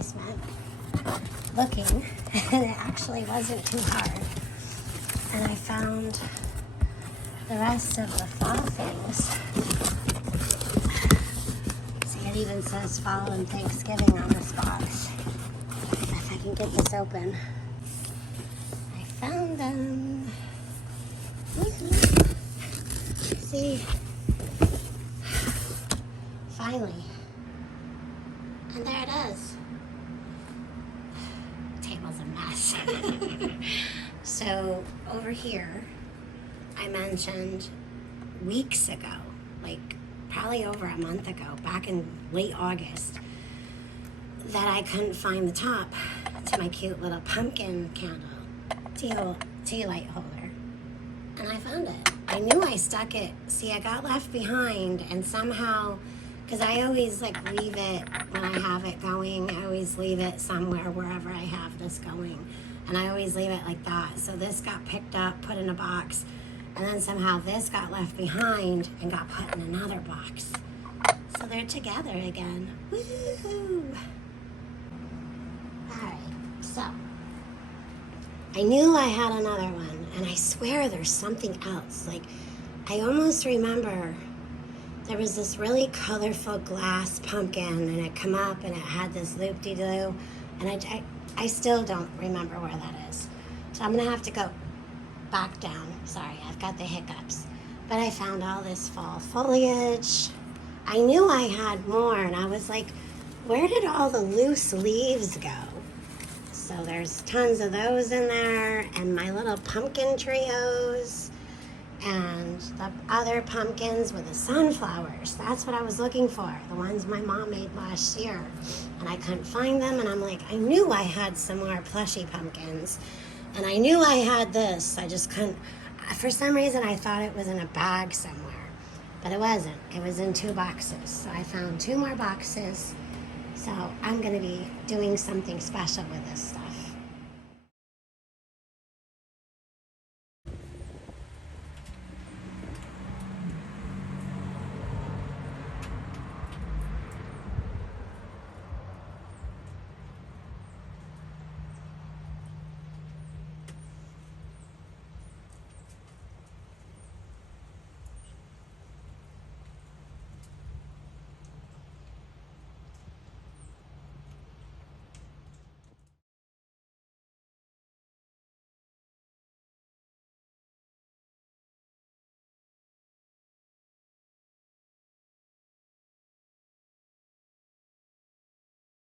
basement looking, and it actually wasn't too hard. And I found the rest of the fall things. See, it even says Fall and Thanksgiving on this box. If I can get this open. I found them. Woohoo. See? Finally. And there it is. Table's a mess. So over here, I mentioned weeks ago, like probably over a month ago, back in late August, that I couldn't find the top to my cute little pumpkin candle tea light holder. And I found it. I knew I stuck it. See, I got left behind, and somehow, because I always like leave it when I have it going, I always leave it somewhere wherever I have this going. And I always leave it like that. So this got picked up, put in a box, and then somehow this got left behind and got put in another box. So they're together again. Woohoo! Alright, so I knew I had another one, and I swear there's something else. Like, I almost remember there was this really colorful glass pumpkin, and it come up and it had this loop-de-doo, and I still don't remember where that is. So I'm gonna have to go back down. Sorry, I've got the hiccups. But I found all this fall foliage. I knew I had more, and I was like, where did all the loose leaves go? So there's tons of those in there, and my little pumpkin trios, and the other pumpkins with the sunflowers. That's what I was looking for, the ones my mom made last year. And I couldn't find them, and I'm like, I knew I had some more plushy pumpkins, and I knew I had this. I just couldn't, for some reason I thought it was in a bag somewhere, but it wasn't. It was in 2 boxes. So I found 2 more boxes. So I'm gonna be doing something special with this stuff.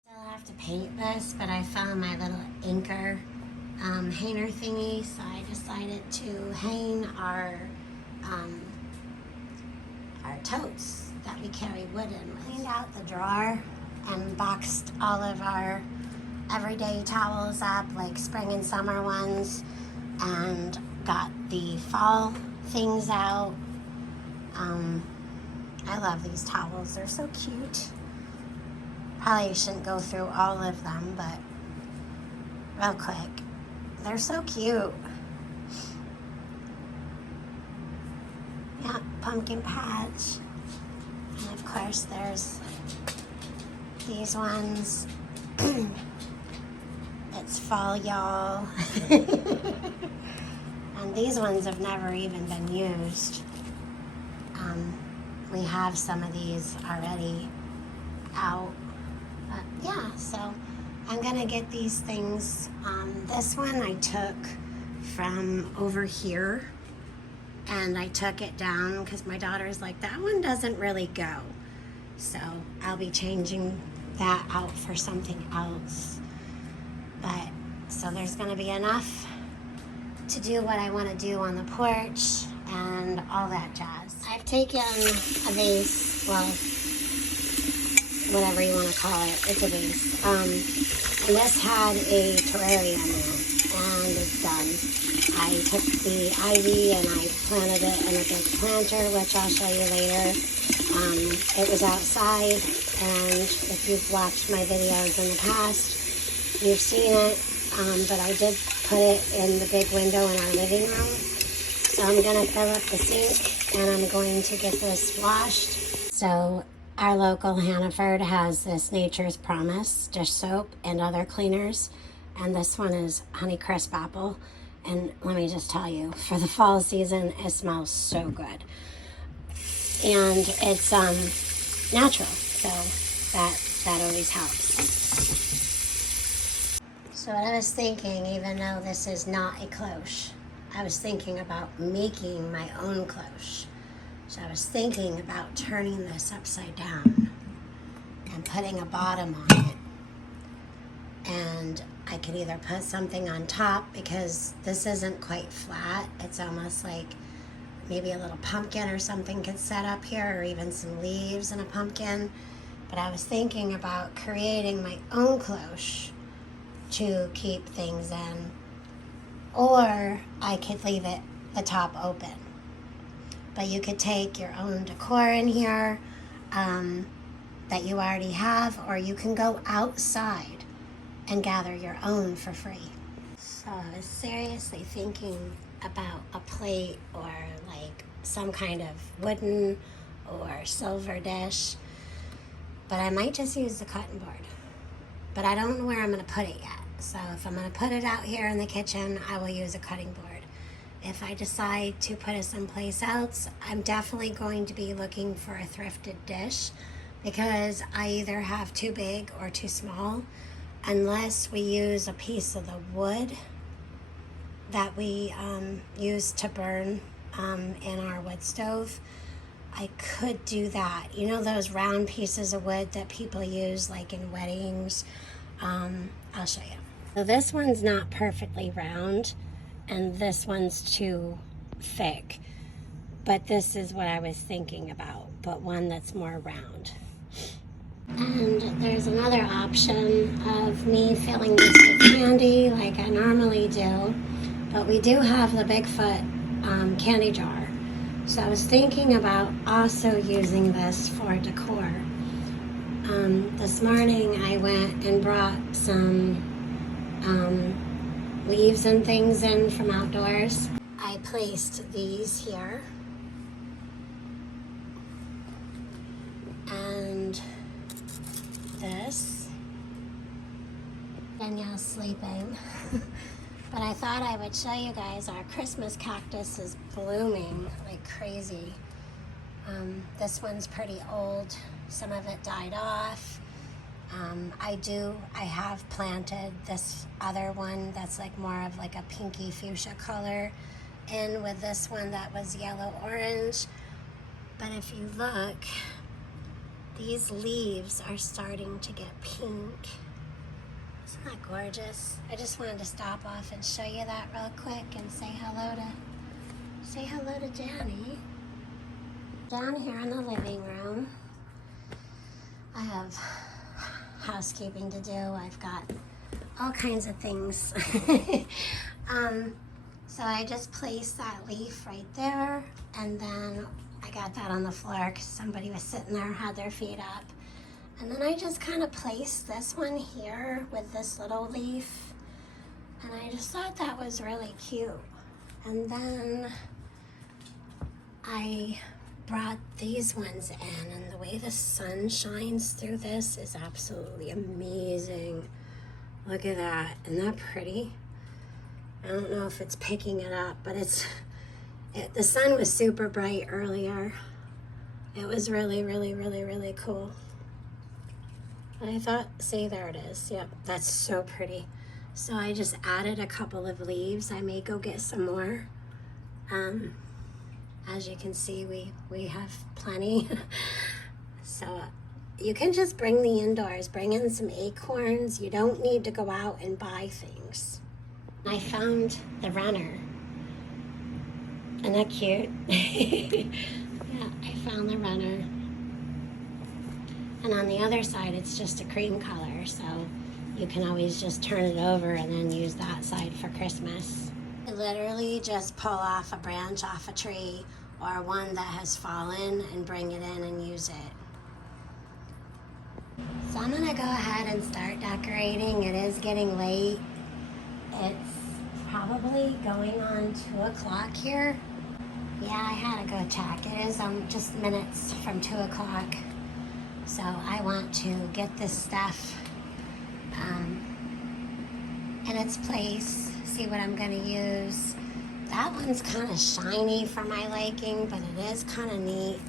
Still have to paint this, but I found my little inker hanger thingy, so I decided to hang our totes that we carry wood in. Cleaned out the drawer and boxed all of our everyday towels up, like spring and summer ones, and got the fall things out. I love these towels, they're so cute. Probably shouldn't go through all of them, but real quick, they're so cute. Yeah, pumpkin patch. And of course there's these ones. It's fall, y'all. And these ones have never even been used. We have some of these already out. Yeah, so I'm gonna get these things. This one I took from over here, and I took it down because my daughter's like, that one doesn't really go. So I'll be changing that out for something else. But so there's gonna be enough to do what I want to do on the porch and all that jazz. I've taken a vase, well, whatever you want to call it, it's a vase. And this had a terrarium in it, and it's done. I took the ivy and I planted it in a big planter, which I'll show you later. It was outside, and if you've watched my videos in the past, you've seen it, but I did put it in the big window in our living room. So I'm gonna fill up the sink, and I'm going to get this washed. So Our local Hannaford has this Nature's Promise dish soap and other cleaners, and this one is Honey Crisp Apple. And let me just tell you, for the fall season, it smells so good. And it's natural, so that always helps. So what I was thinking, even though this is not a cloche, I was thinking about making my own cloche. So I was thinking about turning this upside down and putting a bottom on it. And I could either put something on top, because this isn't quite flat. It's almost like maybe a little pumpkin or something could set up here, or even some leaves and a pumpkin. But I was thinking about creating my own cloche to keep things in. Or I could leave it the top open. But you could take your own decor in here that you already have, or you can go outside and gather your own for free. So I was seriously thinking about a plate or like some kind of wooden or silver dish, but I might just use the cutting board. But I don't know where I'm going to put it yet. So if I'm going to put it out here in the kitchen, I will use a cutting board. If I decide to put it someplace else, I'm definitely going to be looking for a thrifted dish, because I either have too big or too small. Unless we use a piece of the wood that we use to burn in our wood stove, I could do that. You know those round pieces of wood that people use like in weddings? I'll show you. So this one's not perfectly round, and this one's too thick. But this is what I was thinking about, but one that's more round. And there's another option of me filling this with candy like I normally do, but we do have the Bigfoot candy jar. So I was thinking about also using this for decor. This morning I went and brought some leaves and things in from outdoors. I placed these here. And this. Danielle's sleeping. But I thought I would show you guys our Christmas cactus is blooming like crazy. This one's pretty old. Some of it died off. I have planted this other one that's like more of like a pinky fuchsia color in with this one that was yellow orange. But if you look, these leaves are starting to get pink. Isn't that gorgeous? I just wanted to stop off and show you that real quick and say hello to Danny. Down here in the living room, I have housekeeping to do. I've got all kinds of things. So I just placed that leaf right there, and then I got that on the floor because somebody was sitting there, had their feet up. And then I just kind of placed this one here with this little leaf, and I just thought that was really cute. And then I brought these ones in, and the way the sun shines through this is absolutely amazing. Look at that. Isn't that pretty? I don't know if it's picking it up, but the sun was super bright earlier. It was really, really, really, really cool. And I thought, see, there it is. Yep, that's so pretty. So I just added a couple of leaves. I may go get some more. As you can see, we have plenty. So you can just bring the indoors. Bring in some acorns. You don't need to go out and buy things. I found the runner. Isn't that cute? Yeah, I found the runner. And on the other side, it's just a cream color, so you can always just turn it over and then use that side for Christmas. You literally just pull off a branch off a tree or one that has fallen and bring it in and use it. So I'm gonna go ahead and start decorating. It is getting late. It's probably going on 2 o'clock here. Yeah, I had to go check. It is just minutes from 2 o'clock. So I want to get this stuff in its place, see what I'm going to use. That one's kind of shiny for my liking, but it is kind of neat.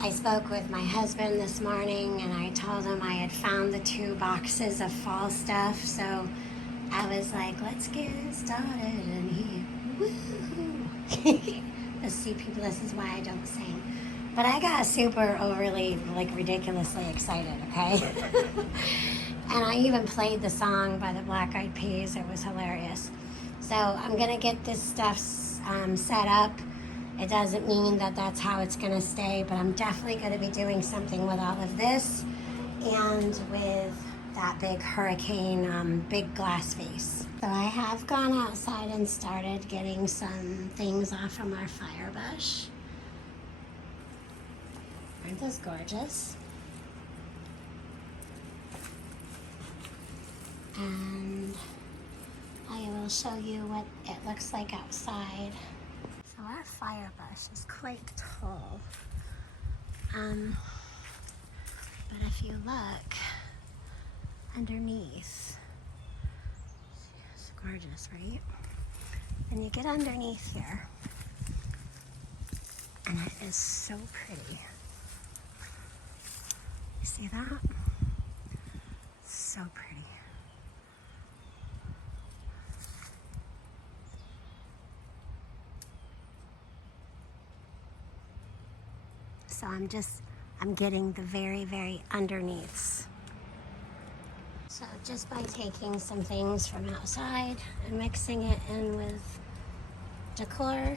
I spoke with my husband this morning and I told him I had found the 2 boxes of fall stuff, so I was like, let's get it started in here. Woo-hoo-hoo. See, people, this is why I don't sing. But I got super overly, like, ridiculously excited, okay? And I even played the song by the Black Eyed Peas. It was hilarious. So I'm going to get this stuff set up. It doesn't mean that that's how it's going to stay, but I'm definitely going to be doing something with all of this and with that big hurricane, big glass vase. So I have gone outside and started getting some things off from our fire bush. Aren't those gorgeous? And I will show you what it looks like outside. So our fire bush is quite tall. But if you look underneath, it's gorgeous, right? And you get underneath here, and it is so pretty. You see that? So pretty. So I'm getting the very, very underneaths. So just by taking some things from outside and mixing it in with decor,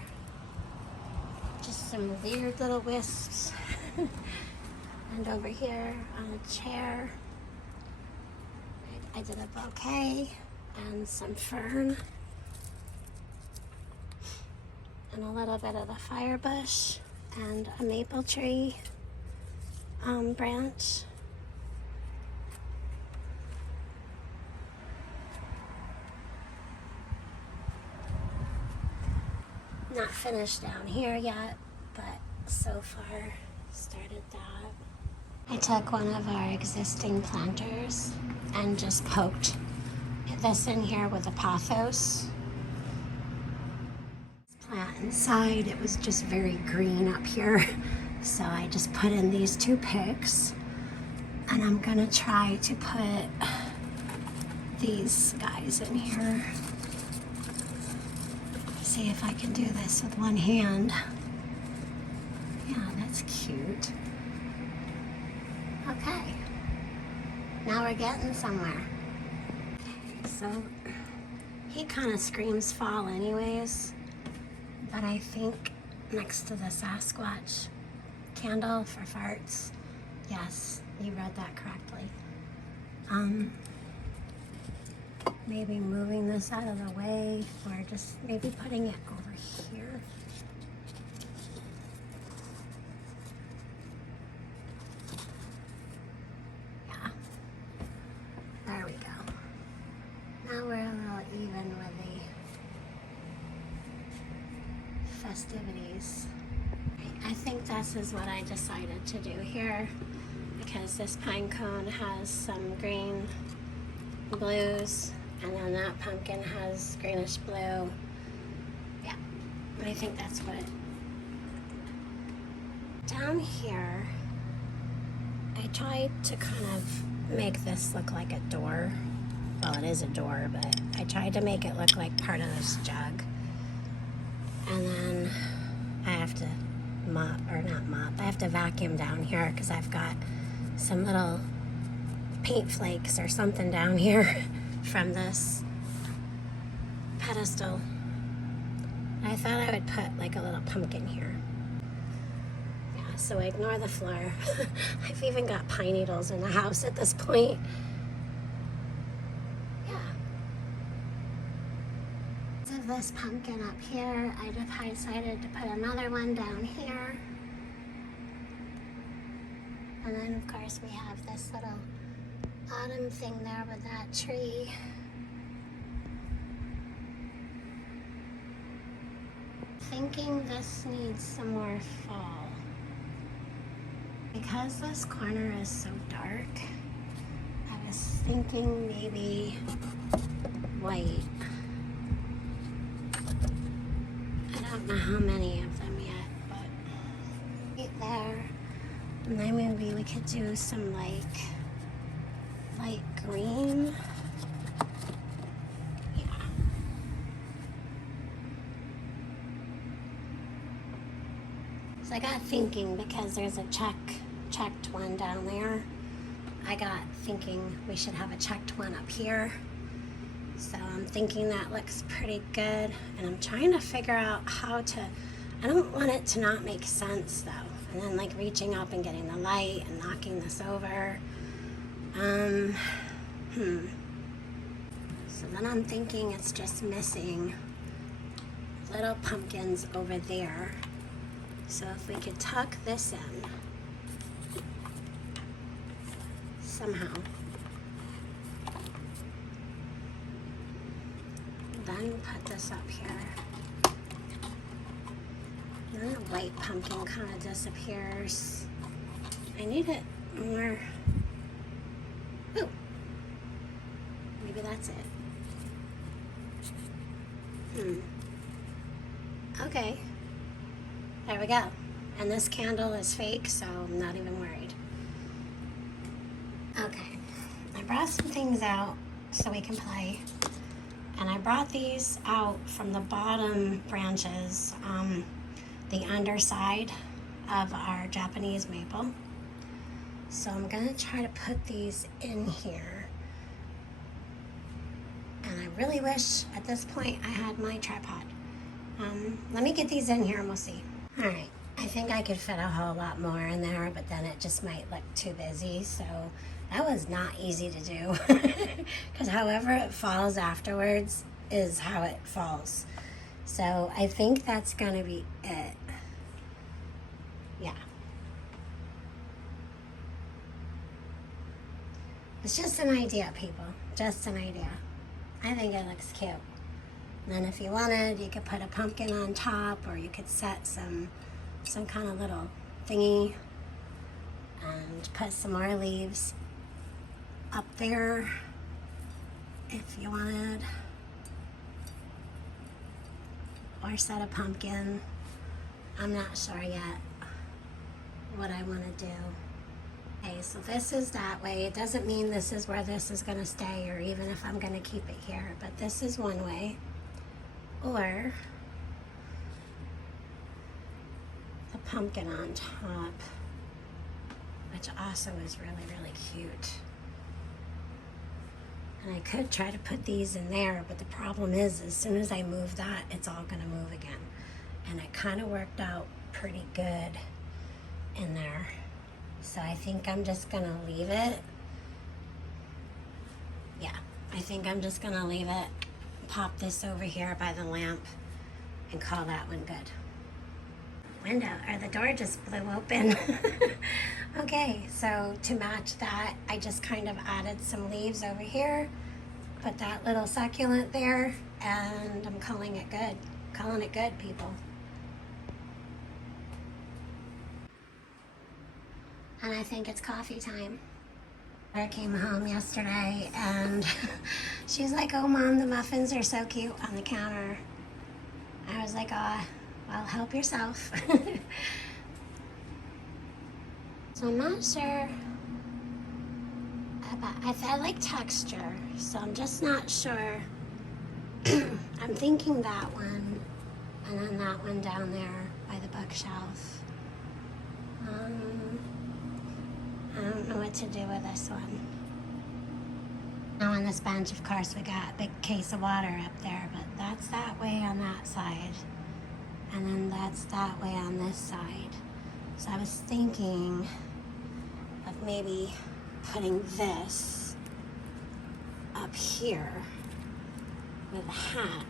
just some weird little wisps. And over here on a chair, I did a bouquet and some fern and a little bit of the fire bush and a maple tree branch. Not finished down here yet, but so far started that. I took one of our existing planters and just poked this in here with a pothos. Plant inside, it was just very green up here, so I just put in these 2 picks, and I'm gonna try to put these guys in here. See if I can do this with one hand. Yeah, that's cute. Okay, now we're getting somewhere. So he kind of screams fall anyways, but I think next to the Sasquatch candle for farts, yes, you read that correctly. Maybe moving this out of the way, or just maybe putting it over here. Yeah, there we go. Now we're a little even with the festivities. I think this is what I decided to do here, because this pine cone has some green blues, and then that pumpkin has greenish blue. Yeah, I think that's what. Down here, I tried to kind of make this look like a door. Well, it is a door, but I tried to make it look like part of this jug. And then I have to I have to vacuum down here because I've got some little paint flakes or something down here from this pedestal. I thought I would put like a little pumpkin here. Yeah, so ignore the floor. I've even got pine needles in the house at this point. Yeah. Of this pumpkin up here, I decided to put another one down here. And then of course we have this little autumn thing there with that tree. Thinking this needs some more fall. because this corner is so dark, I was thinking maybe white. I don't know how many of them yet, but right there. And then maybe we could do some like light green. I got thinking, because there's a checked one down there, I got thinking we should have a checked one up here. So I'm thinking that looks pretty good, and I'm trying to figure out how to, I don't want it to not make sense though, and then like reaching up and getting the light and knocking this over. So then I'm thinking it's just missing little pumpkins over there. So if we could tuck this in somehow, then put this up here. Then the white pumpkin kind of disappears. I need it more. Ooh, maybe that's it. Okay. There we go. And this candle is fake, so I'm not even worried. Okay. I brought some things out so we can play. And I brought these out from the bottom branches, the underside of our Japanese maple. So I'm going to try to put these in here. And I really wish at this point I had my tripod. Let me get these in here and we'll see. All right, I think I could fit a whole lot more in there, but then it just might look too busy. So that was not easy to do, because however it falls afterwards is how it falls. So I think that's gonna be it. Yeah. It's just an idea, people, just an idea. I think it looks cute. And then if you wanted, you could put a pumpkin on top, or you could set some kind of little thingy and put some more leaves up there if you wanted. Or set a pumpkin. I'm not sure yet what I want to do. Okay, so this is that way. It doesn't mean this is where this is going to stay, or even if I'm going to keep it here, but this is one way. Or the pumpkin on top, which also is really, really cute. And I could try to put these in there, but the problem is, as soon as I move that, it's all gonna move again. And it kind of worked out pretty good in there. So I think I'm just gonna leave it. Yeah, I think I'm just gonna leave it. Pop this over here by the lamp and call that one good. Window, or the door just blew open. Okay, so to match that, I just kind of added some leaves over here, put that little succulent there, and I'm calling it good. Calling it good, people. And I think it's coffee time. I came home yesterday and she's like, "Oh Mom, the muffins are so cute on the counter." I was like, "Oh, well, help yourself." So I'm not sure about, I like texture, so I'm just not sure. I'm thinking that one, and then that one down there by the bookshelf. I don't know what to do with this one. Now on this bench, of course, we got a big case of water up there, but that's that way on that side. And then that's that way on this side. So I was thinking of maybe putting this up here with a hat.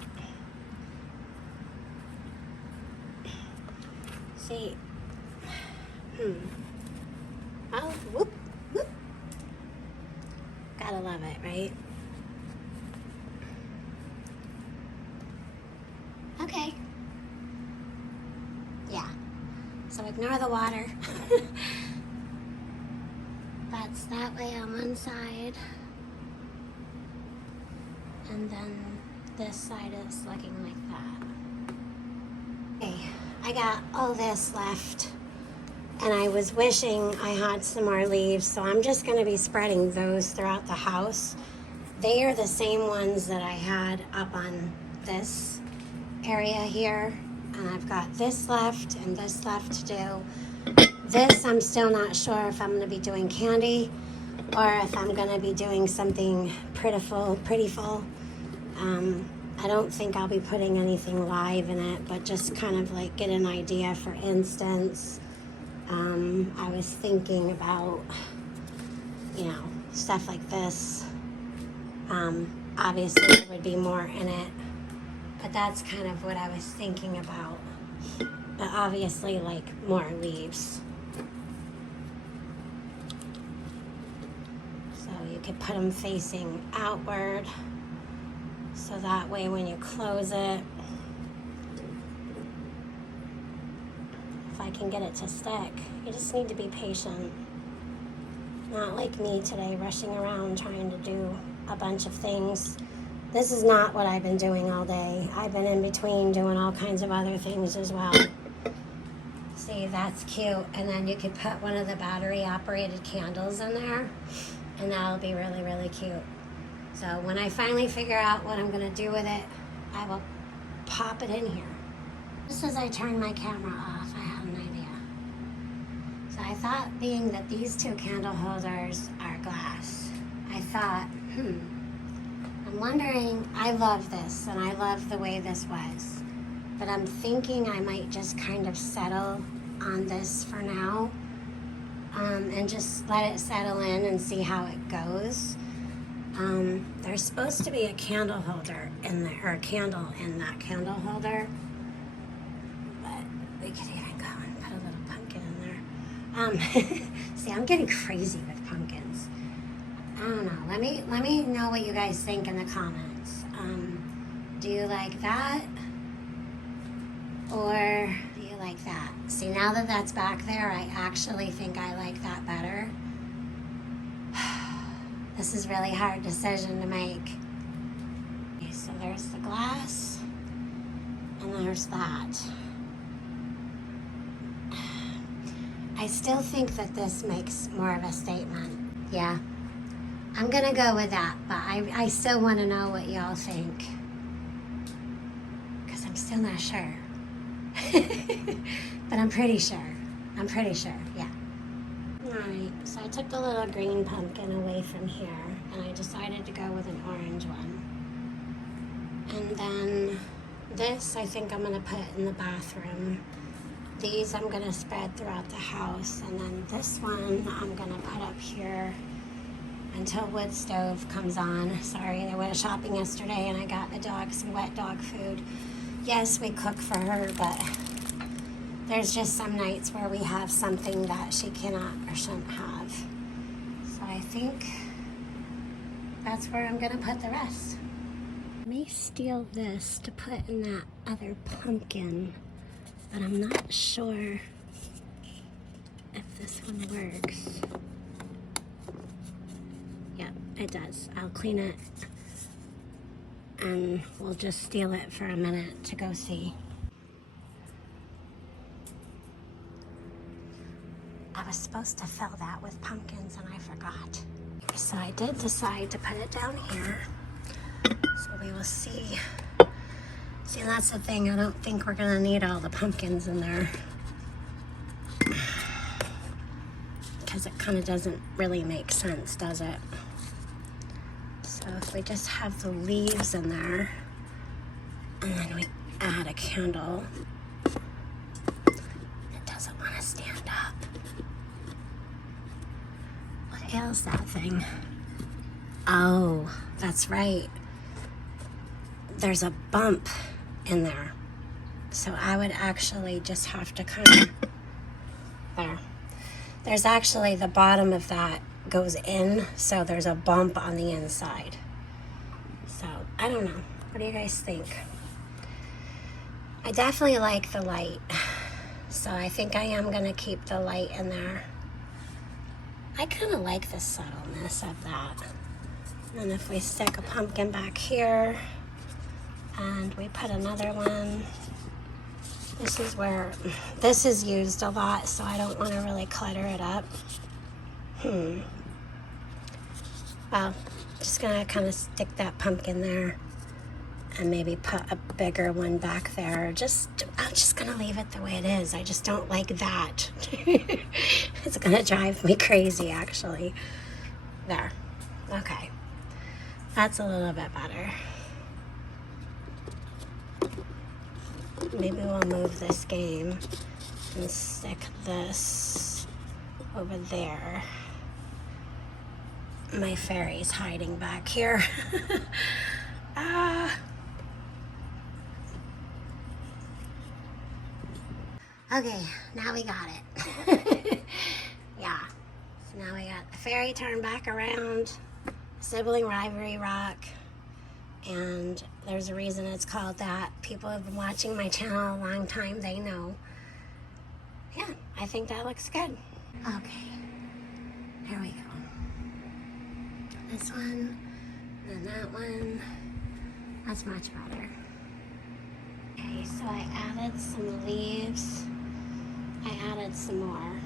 See, oh, whoop, whoop. Gotta love it, right? Okay. Yeah. So ignore the water. one side. And then this side is looking like that. Okay, I got all this left. And I was wishing I had some more leaves, so I'm just going to be spreading those throughout the house. They are the same ones that I had up on this area here. And I've got this left and this left to do. This, I'm still not sure if I'm going to be doing candy or if I'm going to be doing something prettiful. I don't think I'll be putting anything live in it, but just kind of like get an idea. For instance, I was thinking about, stuff like this. Obviously, there would be more in it, but that's kind of what I was thinking about. But obviously, like more leaves. So you could put them facing outward, so that way when you close it, I can get it to stick. You just need to be patient. Not like me today, rushing around trying to do a bunch of things. This is not what I've been doing all day. I've been in between doing all kinds of other things as well. See, that's cute. And then you could put one of the battery operated candles in there, and that'll be really, really cute. So when I finally figure out what I'm gonna do with it, I will pop it in here. Just as I turned my camera off, I had an idea. So I thought, being that these two candle holders are glass, I thought, I'm wondering, I love this and I love the way this was, but I'm thinking I might just kind of settle on this for now, and just let it settle in and see how it goes. There's supposed to be a candle holder in there, or a candle in that candle holder. We could even go and put a little pumpkin in there. See, I'm getting crazy with pumpkins. I don't know. Let me know what you guys think in the comments. Do you like that? Or do you like that? See, now that that's back there, I actually think I like that better. This is a really hard decision to make. Okay, so there's the glass, and there's that. I still think that this makes more of a statement. Yeah, I'm gonna go with that, but I still want to know what y'all think, because I'm still not sure. But I'm pretty sure, yeah. Alright, so I took the little green pumpkin away from here, and I decided to go with an orange one. And then this, I think I'm gonna put in the bathroom. These I'm going to spread throughout the house, and then this one I'm going to put up here until wood stove comes on. Sorry, I went shopping yesterday and I got the dog some wet dog food. Yes, we cook for her, but there's just some nights where we have something that she cannot or shouldn't have. So I think that's where I'm going to put the rest. I may steal this to put in that other pumpkin, but I'm not sure if this one works. Yep, it does. I'll clean it and we'll just steal it for a minute to go see. I was supposed to fill that with pumpkins and I forgot. So I did decide to put it down here. So we will see. See, and that's the thing, I don't think we're gonna need all the pumpkins in there, because it kind of doesn't really make sense, does it? So if we just have the leaves in there, and then we add a candle, it doesn't want to stand up. What ails that thing? Oh, that's right. There's a bump in there. So I would actually just have to kind of, there. There's actually the bottom of that goes in, so there's a bump on the inside. So I don't know. What do you guys think? I definitely like the light. So I think I am gonna keep the light in there. I kind of like the subtleness of that. And then if we stick a pumpkin back here and we put another one, this is where, this is used a lot, so I don't want to really clutter it up. Well, just gonna kind of stick that pumpkin there and maybe put a bigger one back there. I'm just gonna leave it the way it is. I just don't like that. It's gonna drive me crazy, actually. There. Okay. That's a little bit better. Maybe we'll move this game and stick this over there. My fairy's hiding back here. Okay, now we got it. Yeah. So now we got the fairy turned back around, sibling rivalry rock, and there's a reason it's called that. People have been watching my channel a long time, they know. Yeah, I think that looks good. Okay, here we go. This one, and that one. That's much better. Okay, so I added some leaves. I added some more.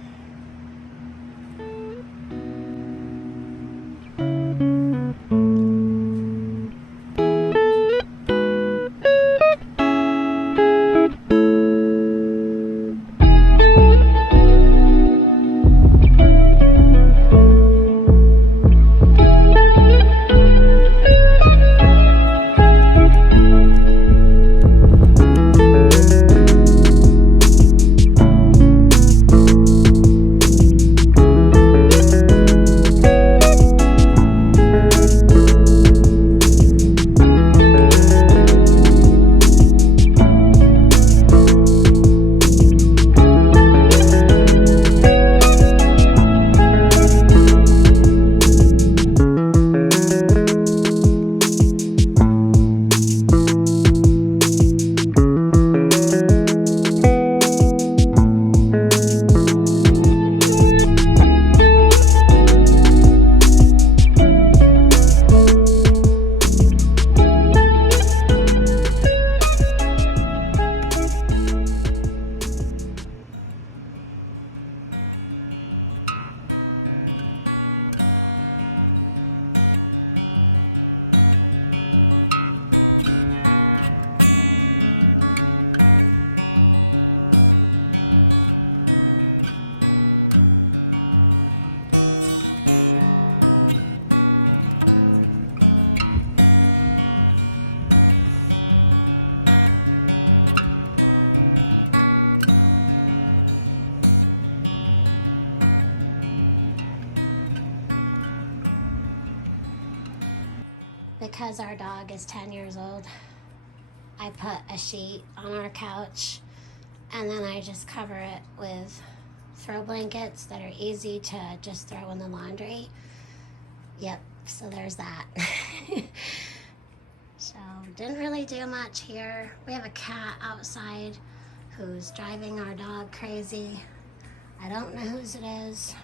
Because our dog is 10 years old, I put a sheet on our couch and then I just cover it with throw blankets that are easy to just throw in the laundry. Yep, so there's that. So didn't really do much here. We have a cat outside who's driving our dog crazy. I don't know whose it is.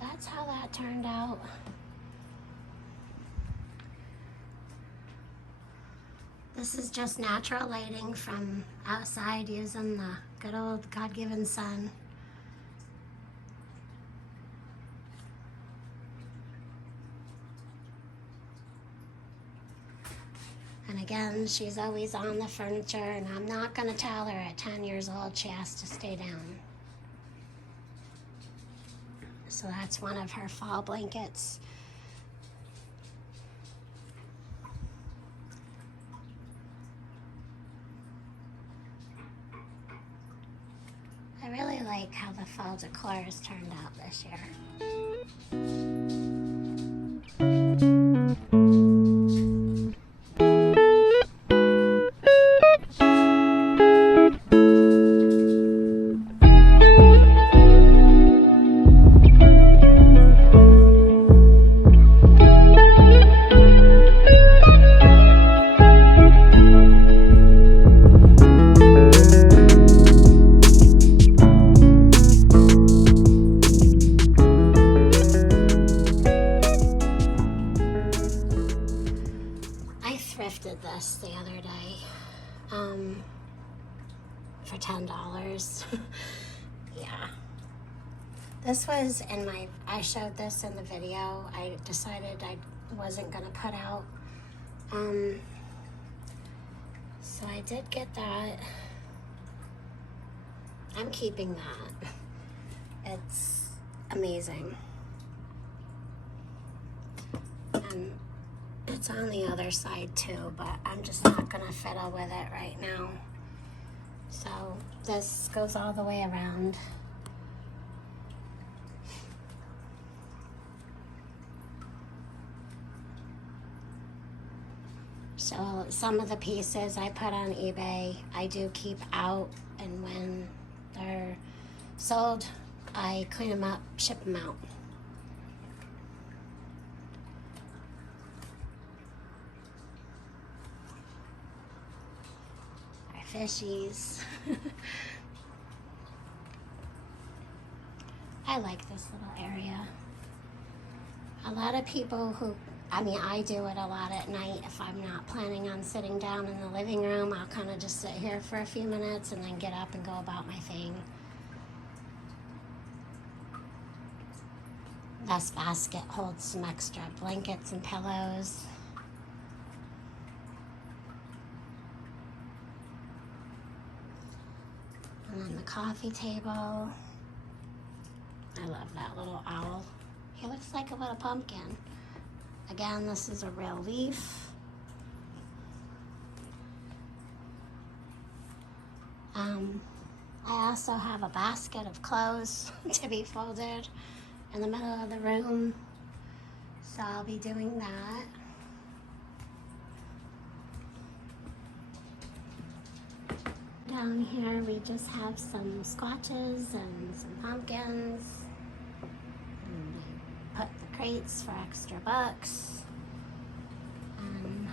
That's how that turned out. This is just natural lighting from outside using the good old God-given sun. And again, she's always on the furniture, and I'm not going to tell her at 10 years old she has to stay down. So that's one of her fall blankets. I really like how the fall decor has turned out this year. eBay for $10. Yeah. This was in my, I showed this in the video. I decided I wasn't gonna put out. So I did get that. I'm keeping that. It's amazing. And it's on the other side too, but I'm just not gonna fiddle with it right now. So this goes all the way around. So some of the pieces I put on eBay, I do keep out, and when they're sold, I clean them up, ship them out. Our fishies. I like this little area. A lot of people who, I mean, I do it a lot at night. If I'm not planning on sitting down in the living room, I'll kind of just sit here for a few minutes and then get up and go about my thing. This basket holds some extra blankets and pillows. And then the coffee table. I love that little owl. He looks like a little pumpkin. Again, this is a real leaf. I also have a basket of clothes to be folded in the middle of the room, so I'll be doing that. Down here we just have some squatches and some pumpkins. And I put the crates for extra bucks. And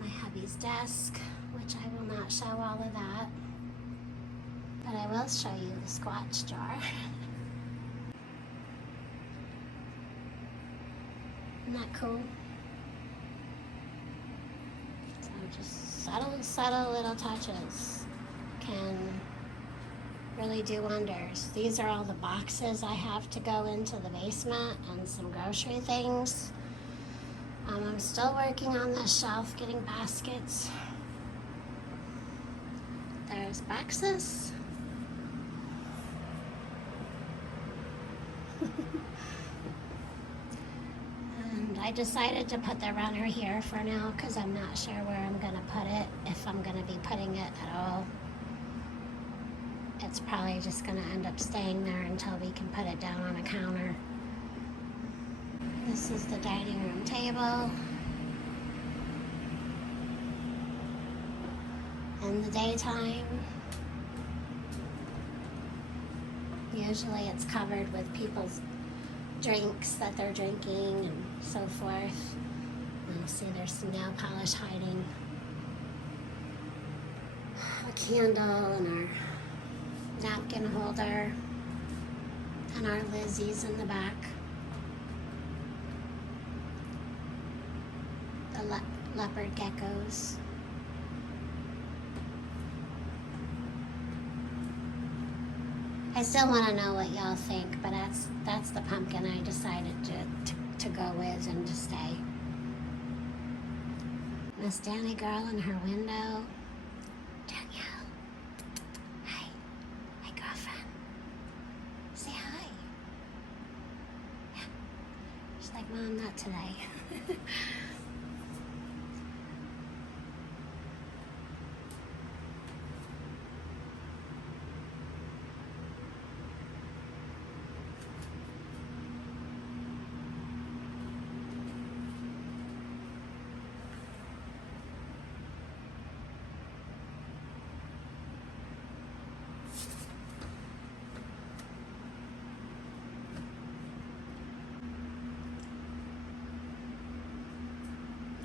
my hubby's desk, which I will not show all of that, but I will show you the squatch jar. Isn't that cool? So just subtle little touches can really do wonders. These are all the boxes I have to go into the basement and some grocery things. I'm still working on this shelf, getting baskets. There's boxes. And I decided to put the runner here for now because I'm not sure where I'm going to put it, if I'm going to be putting it at all. It's probably just going to end up staying there until we can put it down on a counter. This is the dining room table. In the daytime, usually it's covered with people's drinks that they're drinking and so forth. You'll see there's some nail polish hiding. A candle and our napkin holder and our Lizzie's in the back. The leopard geckos. I still want to know what y'all think, but that's the pumpkin I decided to go with and to stay. Miss Danny girl in her window. Danielle. Hi. Hi, girlfriend. Say hi. Yeah. She's like, Mom, not today.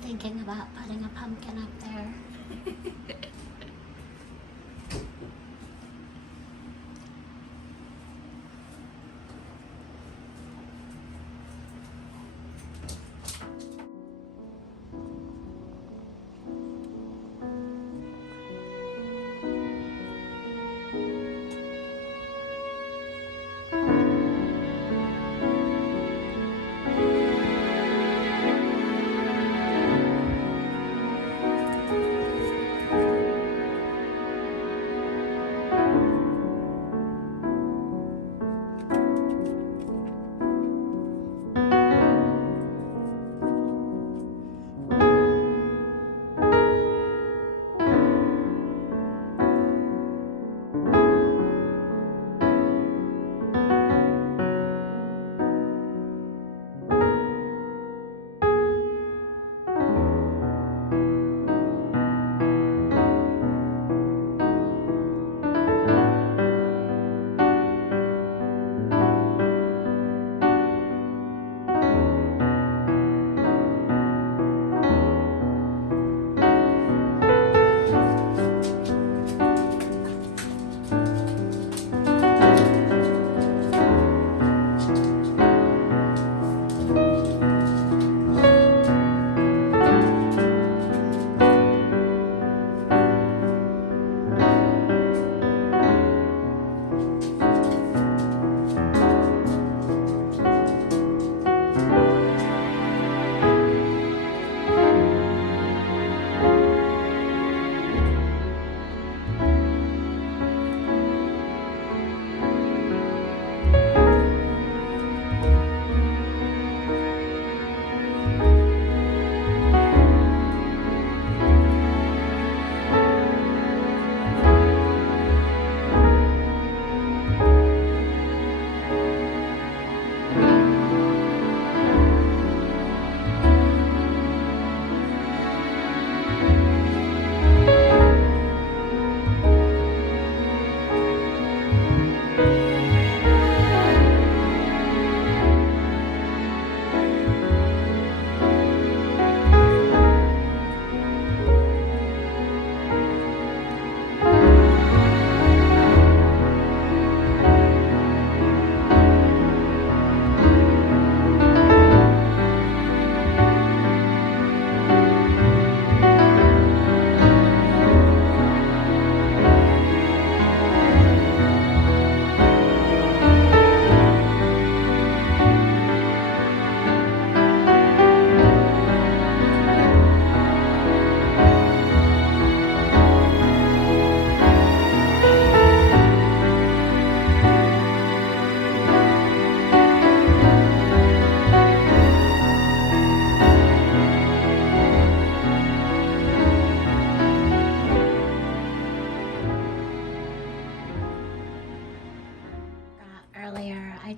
Thinking about putting a pumpkin up there.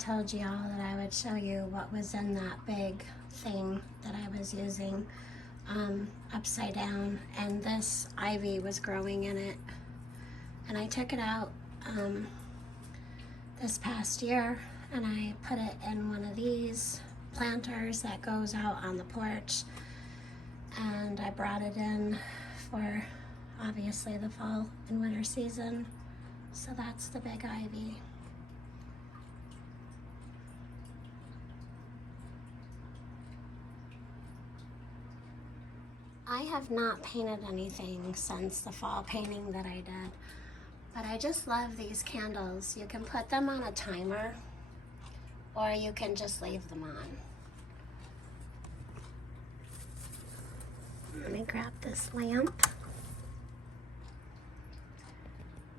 told you all that I would show you what was in that big thing that I was using upside down, and this ivy was growing in it. And I took it out this past year, and I put it in one of these planters that goes out on the porch, and I brought it in for obviously the fall and winter season. So that's the big ivy. I have not painted anything since the fall painting that I did, but I just love these candles. You can put them on a timer, or you can just leave them on. Let me grab this lamp.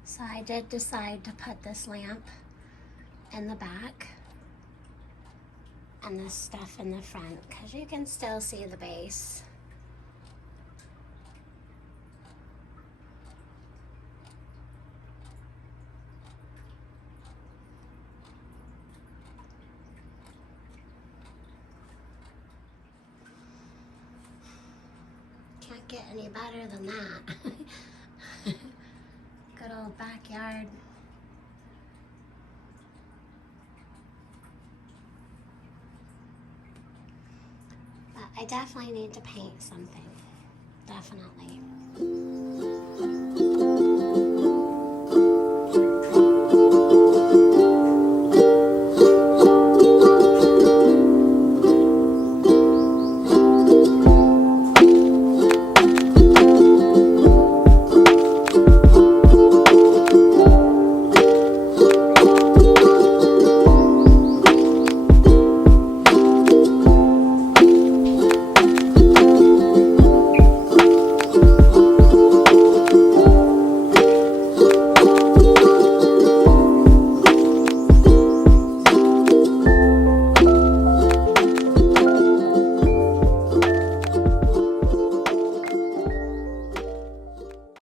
So I did decide to put this lamp in the back and this stuff in the front, because you can still see the base. Can't get any better than that. Good old backyard. But I definitely need to paint something. Definitely.